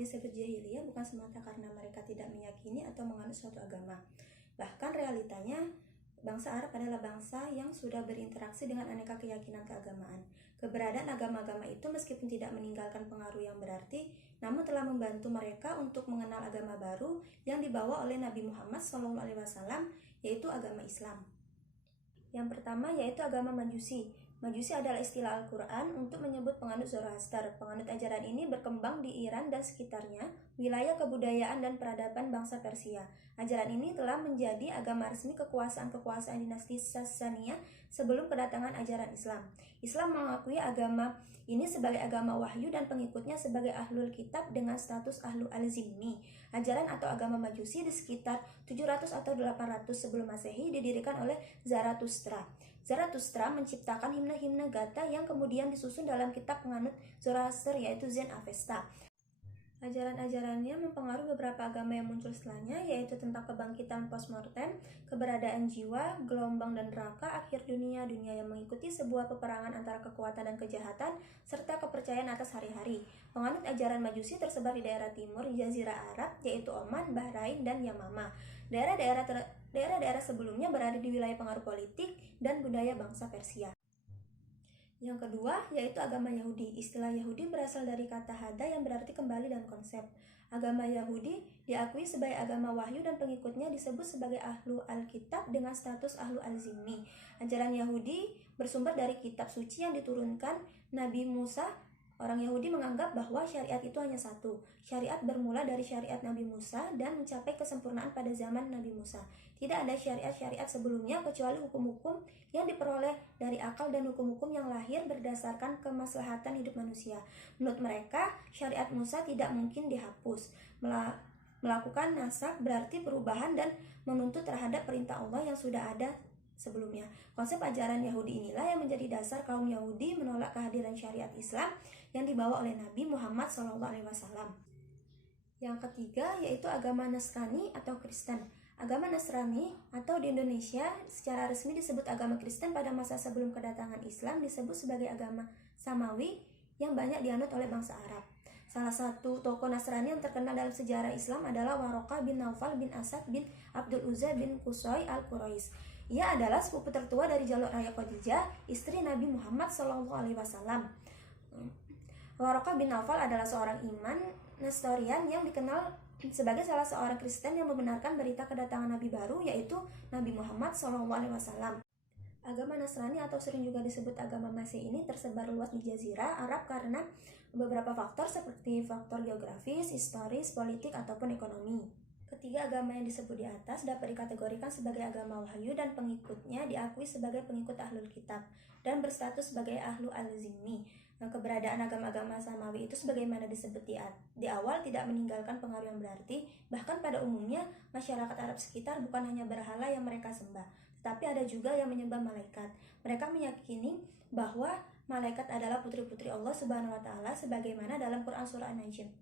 Disebut jahiliyah bukan semata karena mereka tidak meyakini atau menganut suatu agama. Bahkan realitanya, bangsa Arab adalah bangsa yang sudah berinteraksi dengan aneka keyakinan keagamaan. Keberadaan agama-agama itu meskipun tidak meninggalkan pengaruh yang berarti, namun telah membantu mereka untuk mengenal agama baru yang dibawa oleh Nabi Muhammad SAW, yaitu agama Islam. Yang pertama yaitu agama Majusi. Majusi adalah istilah Al-Quran untuk menyebut penganut Zoroaster. Penganut ajaran ini berkembang di Iran dan sekitarnya, wilayah kebudayaan dan peradaban bangsa Persia. Ajaran ini telah menjadi agama resmi kekuasaan dinasti Sassaniyah sebelum kedatangan ajaran Islam. Islam mengakui agama ini sebagai agama wahyu dan pengikutnya sebagai ahlul kitab dengan status ahlu al-zimmi. Ajaran atau agama Majusi di sekitar 700 atau 800 sebelum Masehi didirikan oleh Zarathustra. Zarathustra menciptakan himne-himne Gatha yang kemudian disusun dalam kitab penganut Zoroaster yaitu Zen Avesta. Ajaran-ajarannya mempengaruhi beberapa agama yang muncul setelahnya, yaitu tentang kebangkitan postmortem, keberadaan jiwa, gelombang dan neraka, akhir dunia, dunia yang mengikuti sebuah peperangan antara kekuatan dan kejahatan, serta kepercayaan atas hari-hari. Penganut ajaran Majusi tersebar di daerah timur Jazirah Arab, yaitu Oman, Bahrain, dan Yamama. Daerah-daerah sebelumnya berada di wilayah pengaruh politik dan budaya bangsa Persia. Yang kedua yaitu agama Yahudi. Istilah Yahudi berasal dari kata hada yang berarti kembali dan konsep. Agama Yahudi diakui sebagai agama wahyu dan pengikutnya disebut sebagai ahlu al-kitab dengan status ahlu al-zimmi. Ajaran Yahudi bersumber dari kitab suci yang diturunkan Nabi Musa. Orang Yahudi menganggap bahwa syariat itu hanya satu. Syariat bermula dari syariat Nabi Musa dan mencapai kesempurnaan pada zaman Nabi Musa. Tidak ada syariat-syariat sebelumnya kecuali hukum-hukum yang diperoleh dari akal dan hukum-hukum yang lahir berdasarkan kemaslahatan hidup manusia. Menurut mereka, syariat Musa tidak mungkin dihapus. Melakukan naskh berarti perubahan dan menuntut terhadap perintah Allah yang sudah ada sebelumnya. Konsep ajaran Yahudi inilah yang menjadi dasar kaum Yahudi menolak kehadiran syariat Islam yang dibawa oleh Nabi Muhammad SAW. Yang ketiga yaitu agama Nasrani atau Kristen. Agama Nasrani atau di Indonesia secara resmi disebut agama Kristen pada masa sebelum kedatangan Islam disebut sebagai agama Samawi yang banyak dianut oleh bangsa Arab. Salah satu tokoh Nasrani yang terkenal dalam sejarah Islam adalah Waraqah bin Naufal bin Asad bin Abdul Uzza bin Qusay al-Quraisy. Ia adalah sepupu tertua dari jalur ayah Khadijah, istri Nabi Muhammad SAW. Waraqah bin Naufal adalah seorang imam Nestorian yang dikenal sebagai salah seorang Kristen yang membenarkan berita kedatangan Nabi baru, yaitu Nabi Muhammad SAW. Agama Nasrani atau sering juga disebut agama Masih ini tersebar luas di Jazirah Arab karena beberapa faktor seperti faktor geografis, historis, politik, ataupun ekonomi. Ketiga agama yang disebut di atas dapat dikategorikan sebagai agama wahyu dan pengikutnya diakui sebagai pengikut ahlul kitab dan berstatus sebagai ahlu al-zimmi. Keberadaan agama-agama Samawi itu sebagaimana disebut di awal tidak meninggalkan pengaruh yang berarti. Bahkan pada umumnya masyarakat Arab sekitar bukan hanya berhala yang mereka sembah, tetapi ada juga yang menyembah malaikat. Mereka meyakini bahwa malaikat adalah putri-putri Allah Subhanahu wa taala sebagaimana dalam Quran surah An-Najm.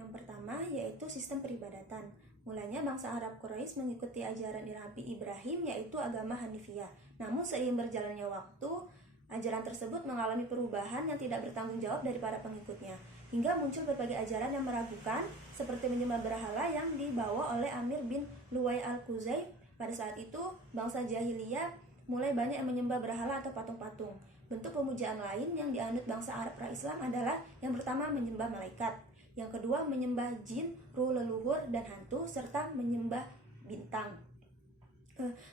Yang pertama yaitu sistem peribadatan. Mulanya bangsa Arab Quraisy mengikuti ajaran Nabi Ibrahim yaitu agama Hanifiyah. Namun seiring berjalannya waktu, ajaran tersebut mengalami perubahan yang tidak bertanggung jawab dari para pengikutnya. Hingga muncul berbagai ajaran yang meragukan seperti menyembah berhala yang dibawa oleh Amir bin Luwai al-Khuzai. Pada saat itu, bangsa jahiliyah mulai banyak yang menyembah berhala atau patung-patung. Bentuk pemujaan lain yang dianut bangsa Arab pra-Islam adalah yang pertama menyembah malaikat. Yang kedua menyembah jin, ruh leluhur, dan hantu, serta menyembah bintang.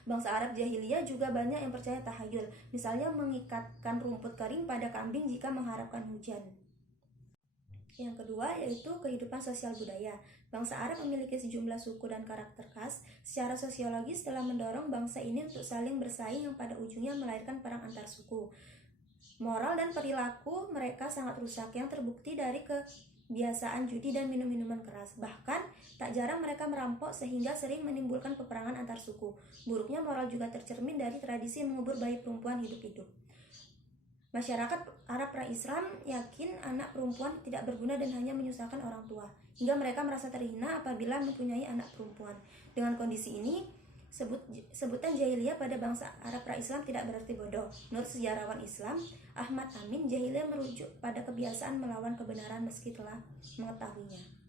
Bangsa Arab jahiliyah juga banyak yang percaya tahayul, misalnya mengikatkan rumput kering pada kambing jika mengharapkan hujan. Yang kedua yaitu kehidupan sosial budaya. Bangsa Arab memiliki sejumlah suku dan karakter khas. Secara sosiologis telah mendorong bangsa ini untuk saling bersaing yang pada ujungnya melahirkan perang antar suku. Moral dan perilaku mereka sangat rusak yang terbukti dari kebiasaan judi dan minum-minuman keras. Bahkan tak jarang mereka merampok sehingga sering menimbulkan peperangan antar suku. Buruknya moral juga tercermin dari tradisi mengubur bayi perempuan hidup-hidup. Masyarakat Arab pra-Islam yakin anak perempuan tidak berguna dan hanya menyusahkan orang tua, hingga mereka merasa terhina apabila mempunyai anak perempuan. Dengan kondisi ini, sebutan jahiliyah pada bangsa Arab pra-Islam tidak berarti bodoh. Menurut sejarawan Islam Ahmad Amin, jahiliyah merujuk pada kebiasaan melawan kebenaran meski telah mengetahuinya.